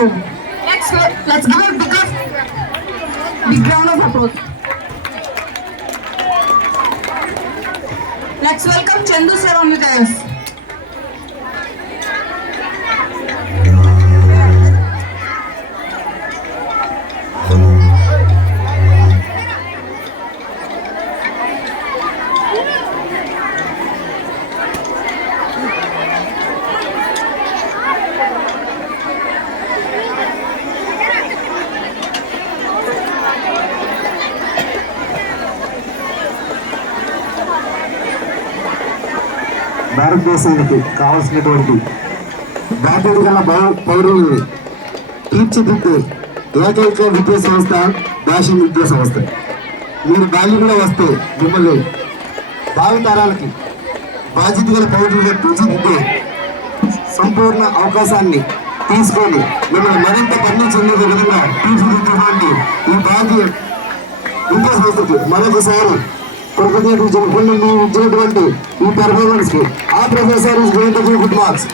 room. Let's give a big round of applause. Let's welcome Chandu sir on the dais. భారతదేశానికి కావాల్సినటువంటి బాధ్యత గల పౌరులను తీర్చిదిద్దే ఏకైక విద్యా సంస్థ నేషనల్ విద్యా సంస్థ. మీరు బాల్యంలో వస్తే మిమ్మల్ని భావితరాలకి బాధ్యత గల పౌరులుగా తీర్చిదిద్దే సంపూర్ణ అవకాశాన్ని తీసుకొని మిమ్మల్ని మరింత పని చెందే విధంగా తీర్చిదిద్దేటువంటి ఈ భాగ్య విద్యా సంస్థకి మరొకసారి ఇచ్చినటువంటి ఈ పెర్ఫార్మెన్స్ కి ఆ professor is going to give good marks.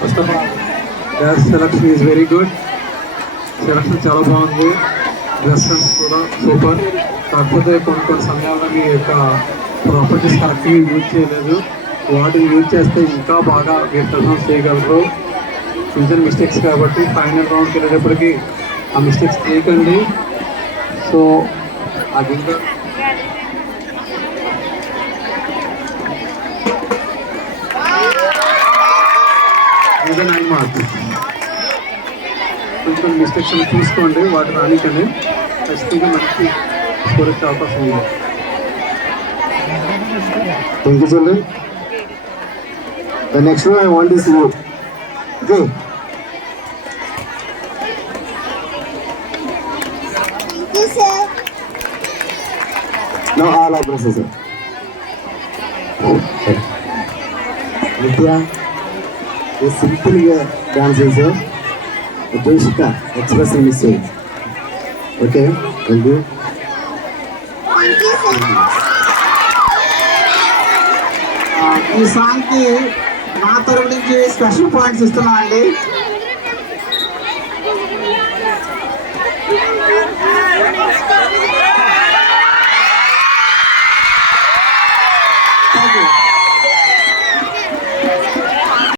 First of all dance selection is very good. Selection చాలా బాగుంది. రెస్పాన్స్ కూడా సూపర్. కాకపోతే కొన్ని సమయాల్లో మీ యొక్క ప్రాపర్టీస్ కరెక్ట్గా యూజ్ చేయలేదు. వాటిని యూజ్ చేస్తే ఇంకా బాగా మీరు పెర్ఫార్మెన్స్ చేయగలరు. చిన్న చిన్న మిస్టేక్స్ కాబట్టి ఫైనల్ రౌండ్కి వెళ్ళేటప్పటికి ఆ మిస్టేక్స్ చేయకండి. సో అది ఇంకా ఇంకా 9 మార్క్స్. కొంచెం మిస్టేక్స్ చూసుకోండి, వాటి రానికండి. ఖచ్చితంగా మంచి స్కోర్ వచ్చే అవకాశం ఉంది. Thank you, children. The next one I want is you. Okay. Thank you, sir. Now all are professor. Nitya, a simple dance is Jyoshika expressing message. Okay, thank you. Thank you, sir. ఈ song కి నా తరపు నుంచి special points ఇస్తున్నా అండి.